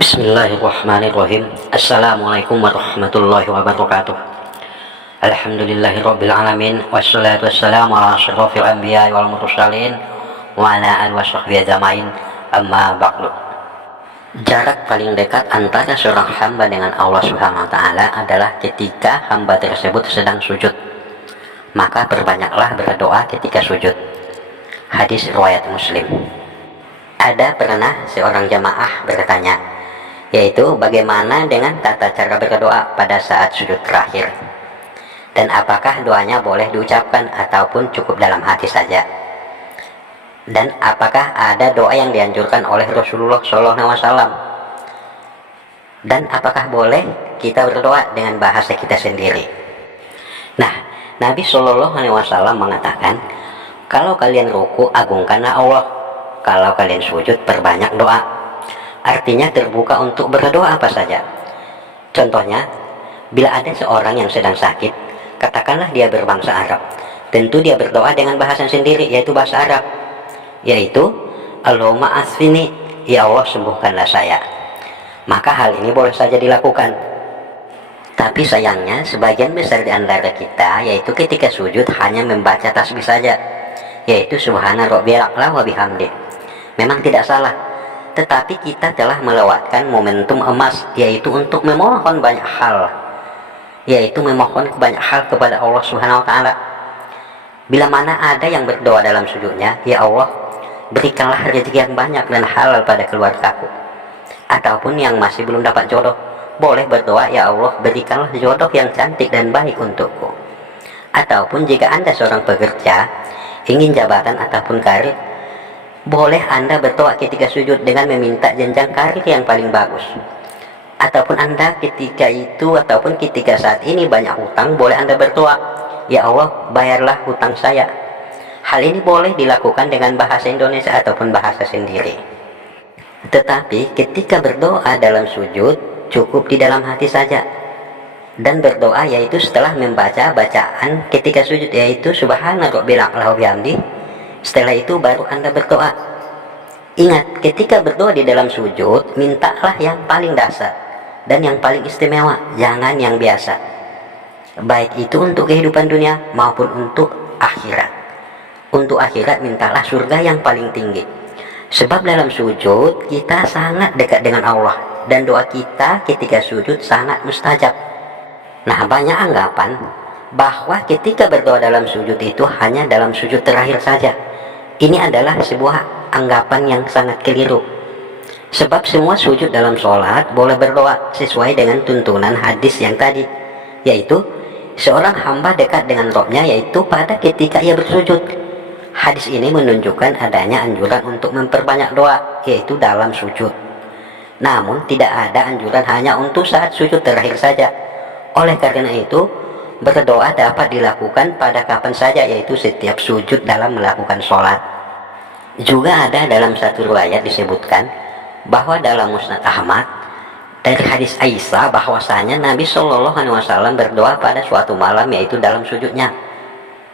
Bismillahirrahmanirrahim. Assalamualaikum warahmatullahi wabarakatuh. Alhamdulillahirabbil alamin wassalatu wassalamu ala asyrofil anbiya'i wal mursalin wa ala alihi washabbihi ajmain. Amma ba'du. Jarak paling dekat antara seorang hamba dengan Allah Subhanahu wa taala adalah ketika hamba tersebut sedang sujud. Maka perbanyaklah berdoa ketika sujud. Hadis riwayat Muslim. Ada pernah seorang jamaah bertanya, yaitu bagaimana dengan tata cara berdoa pada saat sujud terakhir, dan apakah doanya boleh diucapkan ataupun cukup dalam hati saja, dan apakah ada doa yang dianjurkan oleh Rasulullah SAW, dan apakah boleh kita berdoa dengan bahasa kita sendiri. Nah, Nabi SAW mengatakan, kalau kalian ruku agungkanlah Allah, kalau kalian sujud perbanyak doa. Artinya terbuka untuk berdoa apa saja. Contohnya, bila ada seorang yang sedang sakit, katakanlah dia berbangsa Arab, tentu dia berdoa dengan bahasa sendiri, yaitu bahasa Arab, yaitu Allahumma asfini, ya Allah sembuhkanlah saya. Maka hal ini boleh saja dilakukan. Tapi sayangnya sebagian besar di antara kita, yaitu ketika sujud hanya membaca tasbih saja, yaitu subhana rabbiyal a'la wa bihamdi. Memang tidak salah, tetapi kita telah melewatkan momentum emas, yaitu untuk memohon banyak hal, yaitu memohon banyak hal kepada Allah Subhanahu wa taala. Bila mana ada yang berdoa dalam sujudnya, ya Allah berikanlah rezeki yang banyak dan halal pada keluargaku, ataupun yang masih belum dapat jodoh, boleh berdoa, ya Allah berikanlah jodoh yang cantik dan baik untukku. Ataupun jika Anda seorang pekerja, ingin jabatan ataupun karir, boleh Anda berdoa ketika sujud dengan meminta jenjang karir yang paling bagus. Ataupun Anda ketika itu ataupun ketika saat ini banyak hutang, boleh Anda berdoa, ya Allah bayarlah hutang saya. Hal ini boleh dilakukan dengan bahasa Indonesia ataupun bahasa sendiri. Tetapi ketika berdoa dalam sujud, cukup di dalam hati saja. Dan berdoa yaitu setelah membaca bacaan ketika sujud, yaitu subhana rabbil a'la wa bihamdi. Setelah itu baru Anda berdoa. Ingat, ketika berdoa di dalam sujud, mintalah yang paling dasar dan yang paling istimewa, jangan yang biasa, baik itu untuk kehidupan dunia maupun untuk akhirat. Untuk akhirat mintalah surga yang paling tinggi, sebab dalam sujud kita sangat dekat dengan Allah, dan doa kita ketika sujud sangat mustajab. Nah, banyak anggapan bahwa ketika berdoa dalam sujud itu hanya dalam sujud terakhir saja. Ini adalah sebuah anggapan yang sangat keliru, sebab semua sujud dalam sholat boleh berdoa sesuai dengan tuntunan hadis yang tadi, yaitu seorang hamba dekat dengan Rabb-nya yaitu pada ketika ia bersujud. Hadis ini menunjukkan adanya anjuran untuk memperbanyak doa, yaitu dalam sujud. Namun tidak ada anjuran hanya untuk saat sujud terakhir saja. Oleh karena itu, berdoa dapat dilakukan pada kapan saja, yaitu setiap sujud dalam melakukan sholat. Juga ada dalam satu riwayat disebutkan bahwa dalam Musnad Ahmad dari hadis Aisyah bahwasanya Nabi SAW berdoa pada suatu malam, yaitu dalam sujudnya.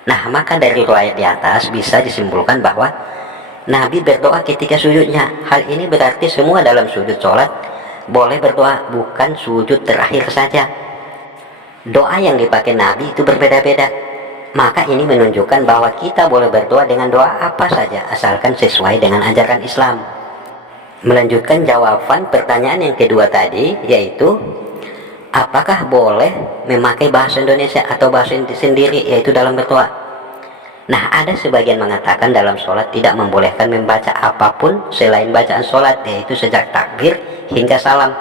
Nah, maka dari riwayat di atas bisa disimpulkan bahwa Nabi berdoa ketika sujudnya. Hal ini berarti semua dalam sujud sholat boleh berdoa, bukan sujud terakhir saja. Doa yang dipakai Nabi itu berbeda-beda. Maka ini menunjukkan bahwa kita boleh berdoa dengan doa apa saja asalkan sesuai dengan ajaran Islam. Melanjutkan jawaban pertanyaan yang kedua tadi, yaitu apakah boleh memakai bahasa Indonesia atau bahasa sendiri, yaitu dalam berdoa. Nah, ada sebagian mengatakan dalam sholat tidak membolehkan membaca apapun selain bacaan sholat, yaitu sejak takbir hingga salam,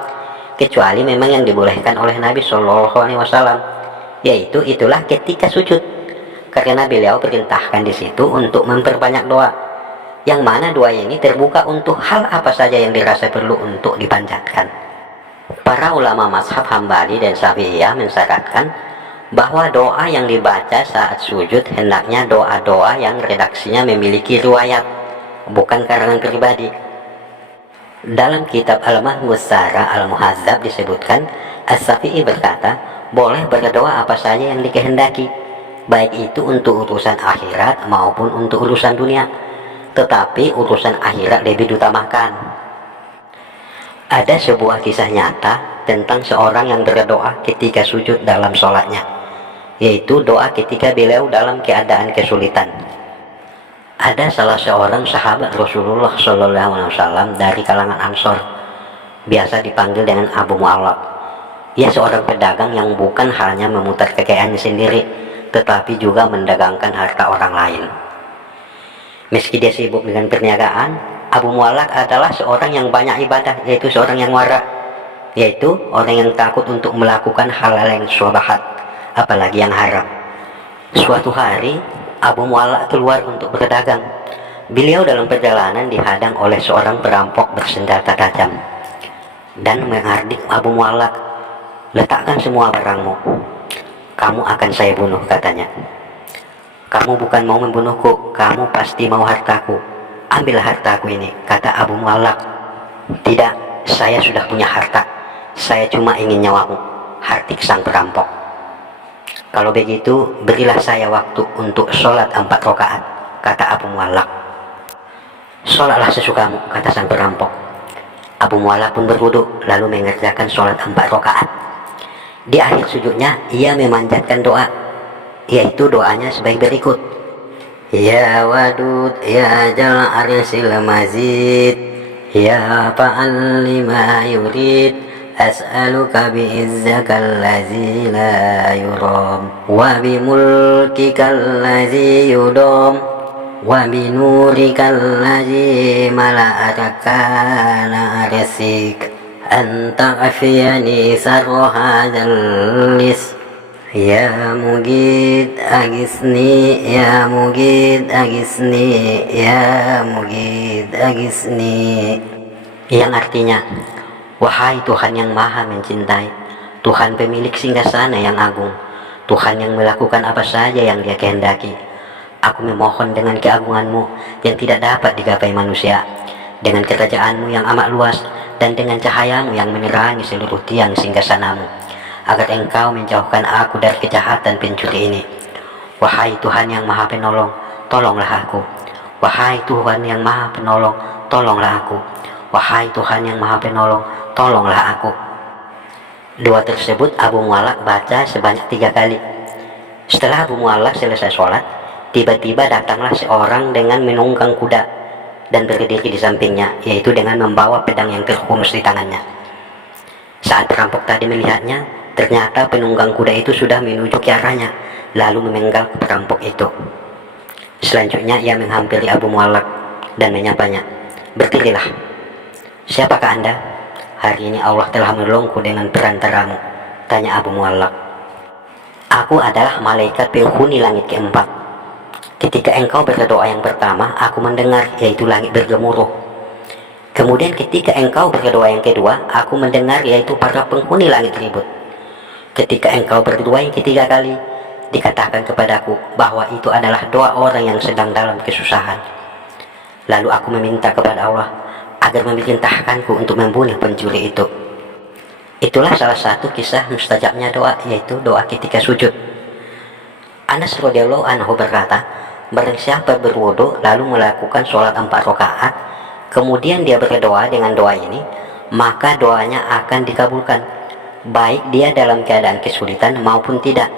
kecuali memang yang dibolehkan oleh Nabi SAW, yaitu itulah ketika sujud, karena beliau perintahkan di situ untuk memperbanyak doa, yang mana doa ini terbuka untuk hal apa saja yang dirasa perlu untuk dipanjatkan. Para ulama mazhab Hambali dan Syafi'iyah mensyaratkan bahwa doa yang dibaca saat sujud hendaknya doa-doa yang redaksinya memiliki riwayat, bukan karangan pribadi. Dalam kitab Al-Mahmuzara Al-Muhazzab disebutkan, As-Syafi'i berkata, boleh berdoa apa saja yang dikehendaki, baik itu untuk urusan akhirat maupun untuk urusan dunia, tetapi urusan akhirat lebih diutamakan. Ada sebuah kisah nyata tentang seorang yang berdoa ketika sujud dalam sholatnya, yaitu doa ketika beliau dalam keadaan kesulitan. Ada salah seorang sahabat Rasulullah SAW dari kalangan Ansor, biasa dipanggil dengan Abu Mu'allaq. Ia seorang pedagang yang bukan hanya memutar kekayaannya sendiri, tetapi juga mendagangkan harta orang lain. Meski dia sibuk dengan perniagaan, Abu Mu'allaq adalah seorang yang banyak ibadah, yaitu seorang yang wara, yaitu orang yang takut untuk melakukan hal-hal yang syubhat, apalagi yang haram. Suatu hari Abu Mu'allaq keluar untuk berdagang. Beliau dalam perjalanan dihadang oleh seorang perampok bersenjata tajam dan menghardik Abu Mu'allaq, "Letakkan semua barangmu, kamu akan saya bunuh," katanya. "Kamu bukan mau membunuhku, kamu pasti mau hartaku. Ambillah hartaku ini," kata Abu Mu'allaq. "Tidak, saya sudah punya harta. Saya cuma ingin nyawamu," hardik sang perampok. "Kalau begitu, berilah saya waktu untuk sholat 4 rakaat," kata Abu Mu'allaq. "Sholatlah sesukamu," kata sang perampok. Abu Mu'allaq pun berwudu lalu mengerjakan sholat 4 rakaat. Di akhir sujudnya ia memanjatkan doa, yaitu doanya sebagai berikut: "Ya Wadud, ya Jal Arsil Mazid, ya Fa'al lima yurid, as'aluka bi'izzakal ladzi la yuram, wa bimulkikal ladzi yudam, wa binurikal ladzi mala'atakana arsik, anta afiyani sarra hadzal lis, ya mugid agisni, ya mugid agisni, ya mugid agisni." Yang artinya, "Wahai Tuhan yang maha mencintai, Tuhan pemilik singgasana yang agung, Tuhan yang melakukan apa saja yang dia kehendaki, aku memohon dengan keagunganmu yang tidak dapat digapai manusia, dengan kerajaanmu yang amat luas, dan dengan cahayamu yang menerangi seluruh tiang singgasanamu, agar engkau menjauhkan aku dari kejahatan pencuri ini. Wahai Tuhan yang maha penolong, tolonglah aku. Wahai Tuhan yang maha penolong, tolonglah aku. Wahai Tuhan yang maha penolong, tolonglah aku." Doa tersebut Abu Mu'allaq baca sebanyak 3 kali. Setelah Abu Mu'allaq selesai sholat, tiba-tiba datanglah seorang dengan menunggang kuda dan berdiri di sampingnya, yaitu dengan membawa pedang yang terhunus di tangannya. Saat perampok tadi melihatnya, ternyata penunggang kuda itu sudah menuju ke arahnya, lalu memenggal perampok itu. Selanjutnya ia menghampiri Abu Mu'allaq dan menyapanya, "Berdirilah. Siapakah Anda? Hari ini Allah telah menolongku dengan perantaramu," tanya Abu Mu'allaq. "Aku adalah malaikat penghuni langit keempat. Ketika engkau berdoa yang pertama, aku mendengar, yaitu langit bergemuruh. Kemudian ketika engkau berdoa yang kedua, aku mendengar, yaitu para penghuni langit ribut. Ketika engkau berdoa yang ketiga kali, dikatakan kepadaku bahwa itu adalah doa orang yang sedang dalam kesusahan. Lalu aku meminta kepada Allah agar memerintahkanku untuk membunuh pencuri itu." Itulah salah satu kisah mustajabnya doa, yaitu doa ketika sujud. Anas radhiyallahu anhu berkata, barang siapa berwudu lalu melakukan sholat 4 rakaat, kemudian dia berdoa dengan doa ini, maka doanya akan dikabulkan, baik dia dalam keadaan kesulitan maupun tidak.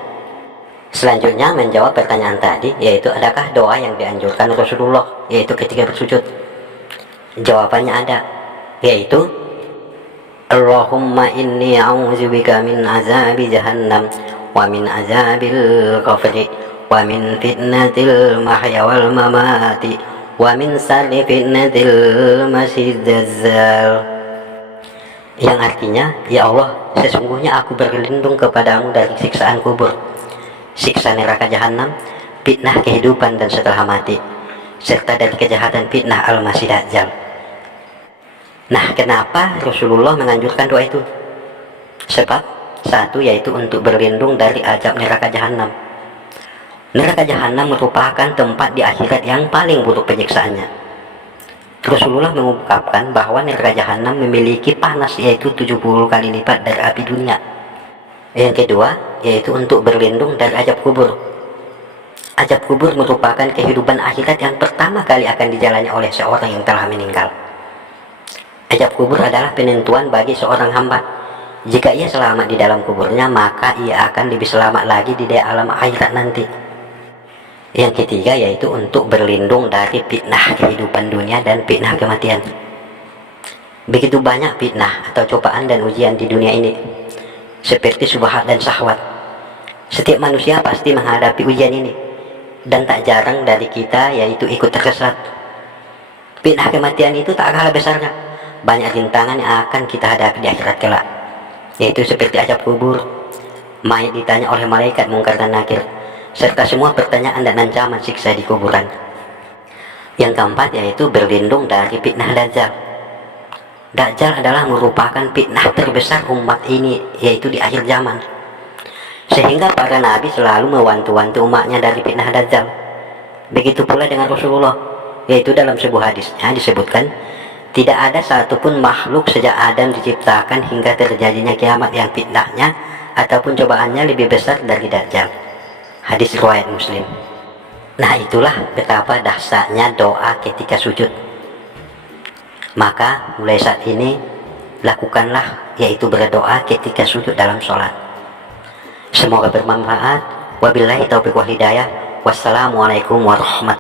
Selanjutnya menjawab pertanyaan tadi, yaitu adakah doa yang dianjurkan Rasulullah, yaitu ketika bersujud. Jawabannya ada, yaitu "Allahumma inni a'udzubika min azabi jahannam, wa min azabil qabri, wa min fitnatil mahya wal mamati, wa min syarri fitnatil masiihid dajjal." Yang artinya, "Ya Allah, sesungguhnya aku berlindung kepadamu dari siksaan kubur, siksa neraka jahanam, fitnah kehidupan dan setelah mati, serta dari kejahatan fitnah al-Masih Dajjal." Nah, kenapa Rasulullah menganjurkan doa itu? Sebab satu, yaitu untuk berlindung dari azab neraka jahanam. Neraka jahanam merupakan tempat di akhirat yang paling buruk penyiksaannya. Rasulullah mengungkapkan bahwa neraka jahanam memiliki panas, yaitu 70 kali lipat dari api dunia. Yang kedua, yaitu untuk berlindung dari azab kubur. Azab kubur merupakan kehidupan akhirat yang pertama kali akan dijalani oleh seorang yang telah meninggal. Azab kubur adalah penentuan bagi seorang hamba. Jika ia selamat di dalam kuburnya, maka ia akan lebih selamat lagi di alam akhirat nanti. Yang ketiga yaitu untuk berlindung dari fitnah kehidupan dunia dan fitnah kematian. Begitu banyak fitnah atau cobaan dan ujian di dunia ini, seperti syubhat dan syahwat. Setiap manusia pasti menghadapi ujian ini, dan tak jarang dari kita yaitu ikut tersesat. Fitnah kematian itu tak kalah besarnya. Banyak rintangan yang akan kita hadapi di akhirat kelak, yaitu seperti azab kubur, mayat ditanya oleh malaikat Munkar dan Nakir, serta semua pertanyaan dan ancaman siksa di kuburan. Yang keempat yaitu berlindung dari fitnah Dajjal. Dajjal adalah merupakan fitnah terbesar umat ini, yaitu di akhir zaman, sehingga para nabi selalu mewanti-wanti umatnya dari fitnah Dajjal. Begitu pula dengan Rasulullah, yaitu dalam sebuah hadisnya disebutkan, tidak ada satupun makhluk sejak Adam diciptakan hingga terjadinya kiamat yang fitnahnya ataupun cobaannya lebih besar dari Dajjal. Hadis riwayat Muslim. Nah, itulah betapa dahsyatnya doa ketika sujud. Maka mulai saat ini lakukanlah, yaitu berdoa ketika sujud dalam sholat. Semoga bermanfaat. Wabillahi taufiq wal hidayah. Wassalamualaikum warahmatullahi wabarakatuh.